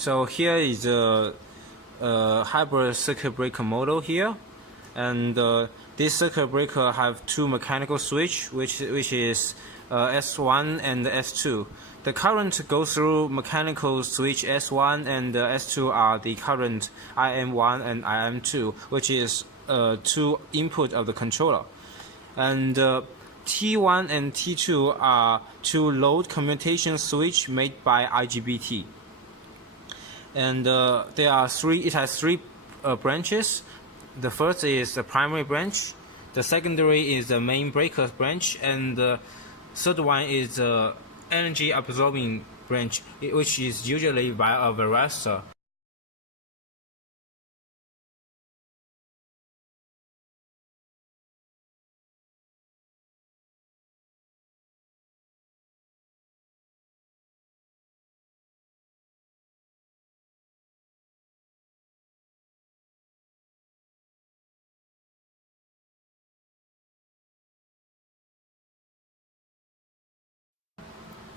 So here is a hybrid circuit breaker model here, and this circuit breaker have two mechanical switch, which is S1 and S2. The current goes through mechanical switch S1, and S2 are the current IM1 and IM2, which is two input of the controller. And T1 and T2 are two load commutation switch made by IGBT. And it has three branches. The first is the primary branch, the secondary is the main breaker branch, and the third one is the energy absorbing branch, which is usually by a varistor.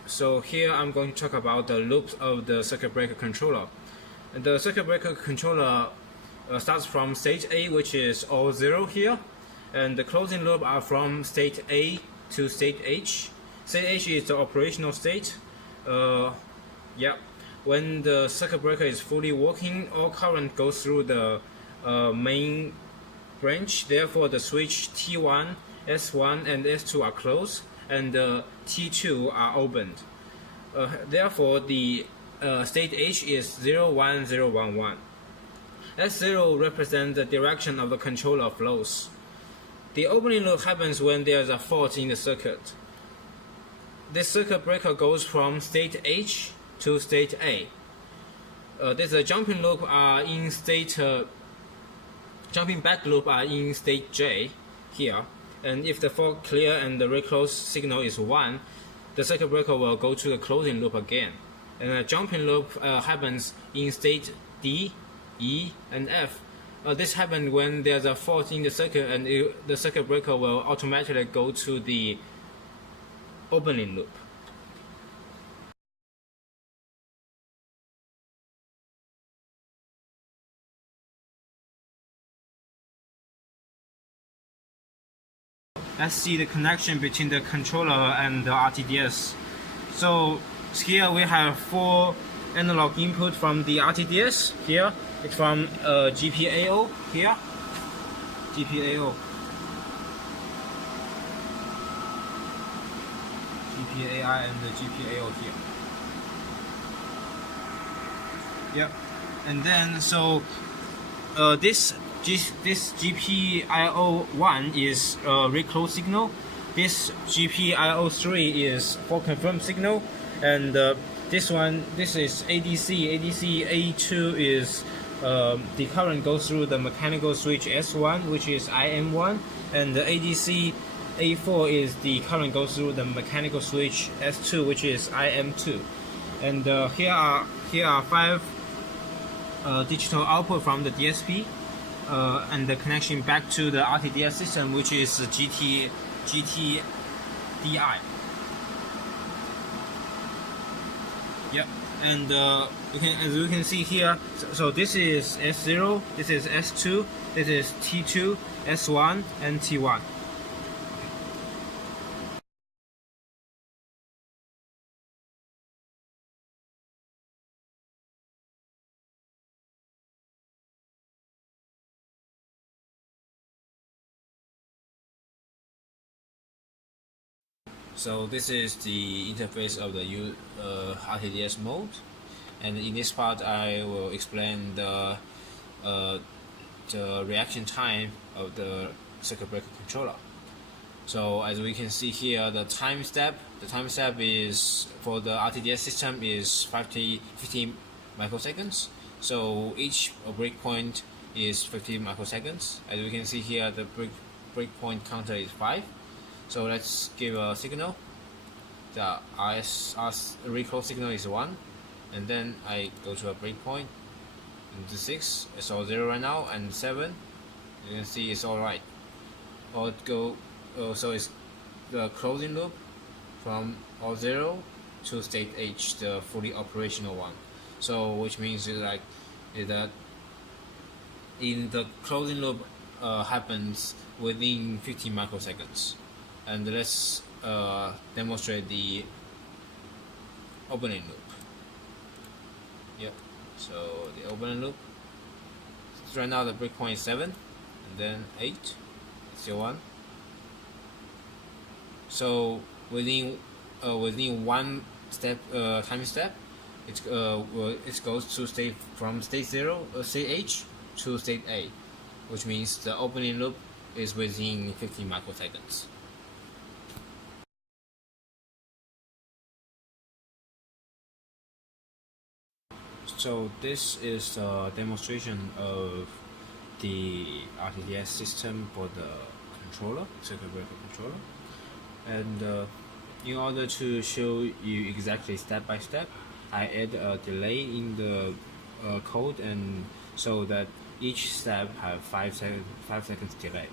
So here I'm going to talk about the loops of the circuit breaker controller. And the circuit breaker controller starts from state A, which is all 0 here, and the closing loop are from state A to state H. State H is the operational state. When the circuit breaker is fully working, all current goes through the main branch. Therefore, the switch T1, S1, and S2 are closed, and T2 are opened. Therefore, the state H is 0, 1, 0, 1, 1. S0 represents the direction of the controller flows. The opening loop happens when there is a fault in the circuit. This circuit breaker goes from state H to state A. There's a jumping loop in state jumping back loop are in state J here. And if the fault clear and the reclose signal is 1, the circuit breaker will go to the closing loop again. And a jumping loop happens in state D, E, and F. This happens when there's a fault in the circuit, and the circuit breaker will automatically go to the opening loop. Let's see the connection between the controller and the RTDS. So here we have 4 analog input from the RTDS. Here it's from GPIO here, GPIO, GPAI and the GPIO here. Yeah, and then so this GPIO1 is reclose signal. This GPIO3 is for confirmed signal, and this is ADC. ADC A2 is the current goes through the mechanical switch S1, which is IM1, and the ADC A4 is the current goes through the mechanical switch S2, which is IM2. And here are 5 digital output from the DSP. And the connection back to the RTDS system, which is GTDI. Yep, and as you can see here, so this is S0, this is S2, this is T2, S1, and T1. So this is the interface of the RTDS mode, and in this part I will explain the reaction time of the circuit breaker controller. So as we can see here, the time step is for the RTDS system is 15 microseconds. So each breakpoint is 15 microseconds. As we can see here, the breakpoint counter is 5. So let's give a signal. The RS reclose signal is 1, and then I go to a breakpoint, and the 6, it's all 0 right now, and 7, you can see it's all right. So it's the closing loop from all 0 to state H, the fully operational one. So which means is that in the closing loop happens within 15 microseconds. And let's demonstrate the opening loop. Yep. So the opening loop. Right now the breakpoint is 7, and then 8, still 1. So within one step time step, it goes to from state 0, state H to state A, which means the opening loop is within 50 microseconds. So this is a demonstration of the RTDS system for the controller, circuit breaker controller. And in order to show you exactly step by step, I add a delay in the code, and so that each step have 5 seconds delay.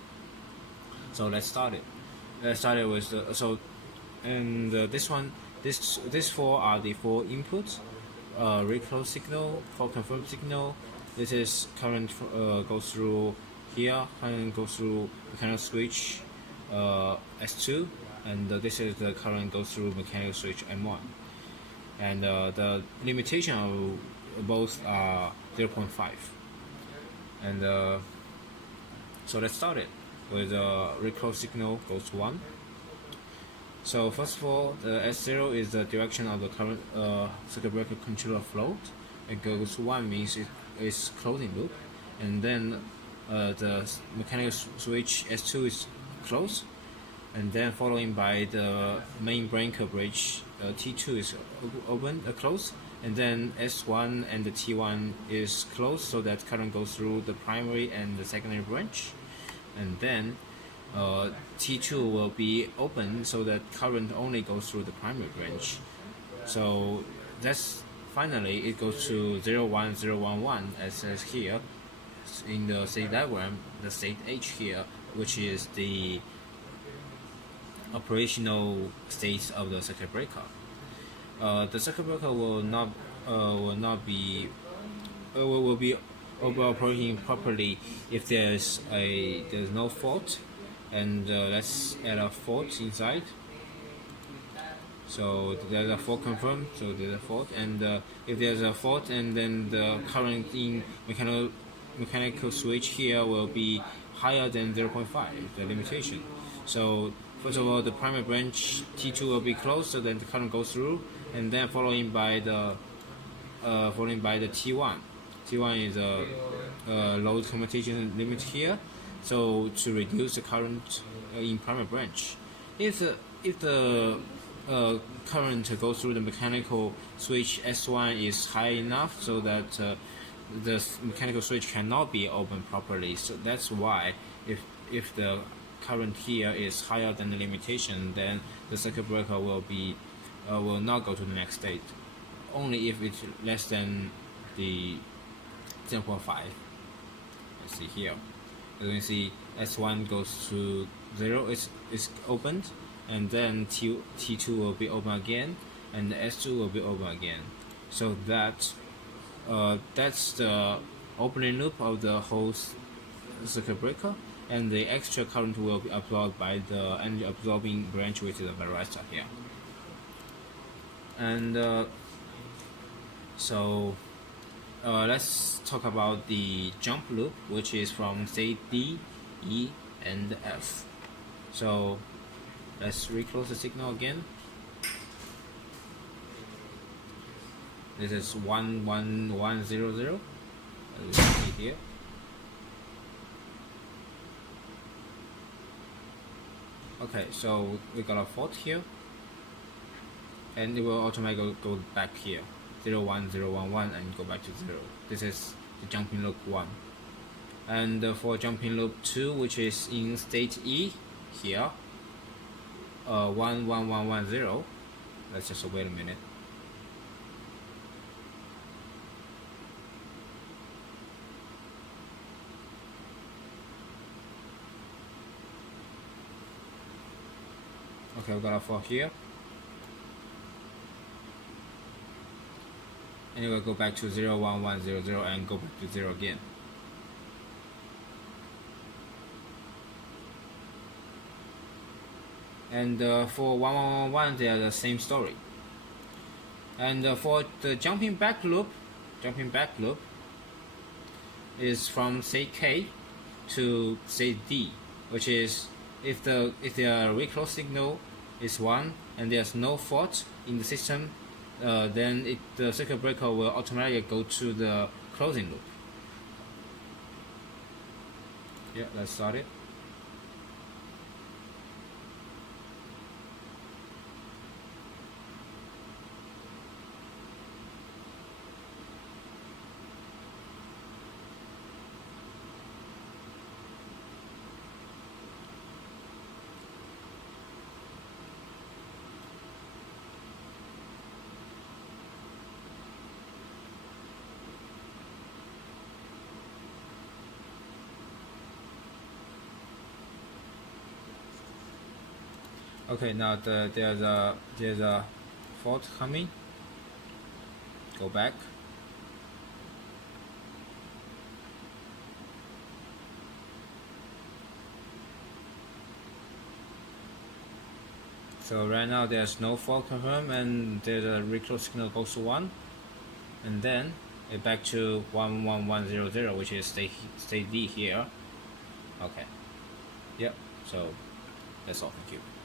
So let's start it. Let's start it with this 4 are the 4 inputs. Reclose signal, for confirm signal. This is current goes through here, current goes through mechanical switch S2, and this is the current goes through mechanical switch M1. And the limitation of both are 0.5. And so let's start it with reclose signal goes to 1. So first of all, the S0 is the direction of the current circuit breaker controller float. It goes to 1 means it is closing loop, and then the mechanical switch S2 is closed, and then following by the main breaker bridge T2 is open, closed, and then S1 and the T1 is closed, so that current goes through the primary and the secondary branch, and then T2 will be open, so that current only goes through the primary branch. So that's finally it goes to 0, 1, 0, 1, 1, as says here in the state diagram, the state H here, which is the operational state of the circuit breaker. The circuit breaker will be operating properly if there's no fault. And let's add a fault inside. So there's a fault confirmed, so there's a fault, and if there's a fault, and then the current in mechanical switch here will be higher than 0.5, the limitation. So first of all, the primary branch T2 will be closed, so then the current goes through, and then following by the T1. T1 is a load commutation limit here. So to reduce the current in primary branch, if the current goes through the mechanical switch S1 is high enough, so that the mechanical switch cannot be opened properly. So that's why if the current here is higher than the limitation, then the circuit breaker will not go to the next state. Only if it's less than the 0.5. Let's see here. As you can see, S1 goes to 0, it's opened, and then T2 will be open again, and the S2 will be open again. So that's the opening loop of the whole circuit breaker, and the extra current will be absorbed by the energy absorbing branch, which is the varistor here. And let's talk about the jump loop, which is from state D, E, and F. So let's reclose the signal again. This is 11100, as we can see here. Okay, so we got a fault here, and it will automatically go back here. 0, 1, 0, 1, 1, and go back to 0. This is the jumping loop 1. And for jumping loop 2, which is in state E here, 1, 1, 1, 1, 0. Let's just wait a minute. Okay, we got a fault here. and it will go back to 0 1 1 0 0 and go back to 0 again. And for 1 1 1 1 they are the same story. And for the jumping back loop is from state K to state D, which is if the reclose signal is 1 and there's no fault in the system, then the circuit breaker will automatically go to the closing loop. Yeah, let's start it. Okay, now there's a fault coming. Go back. So right now there's no fault confirmed, and there's a reclose signal goes to 1, and then it back to 1 1 1 0 0, which is state D here. Okay. Yep. So that's all. Thank you.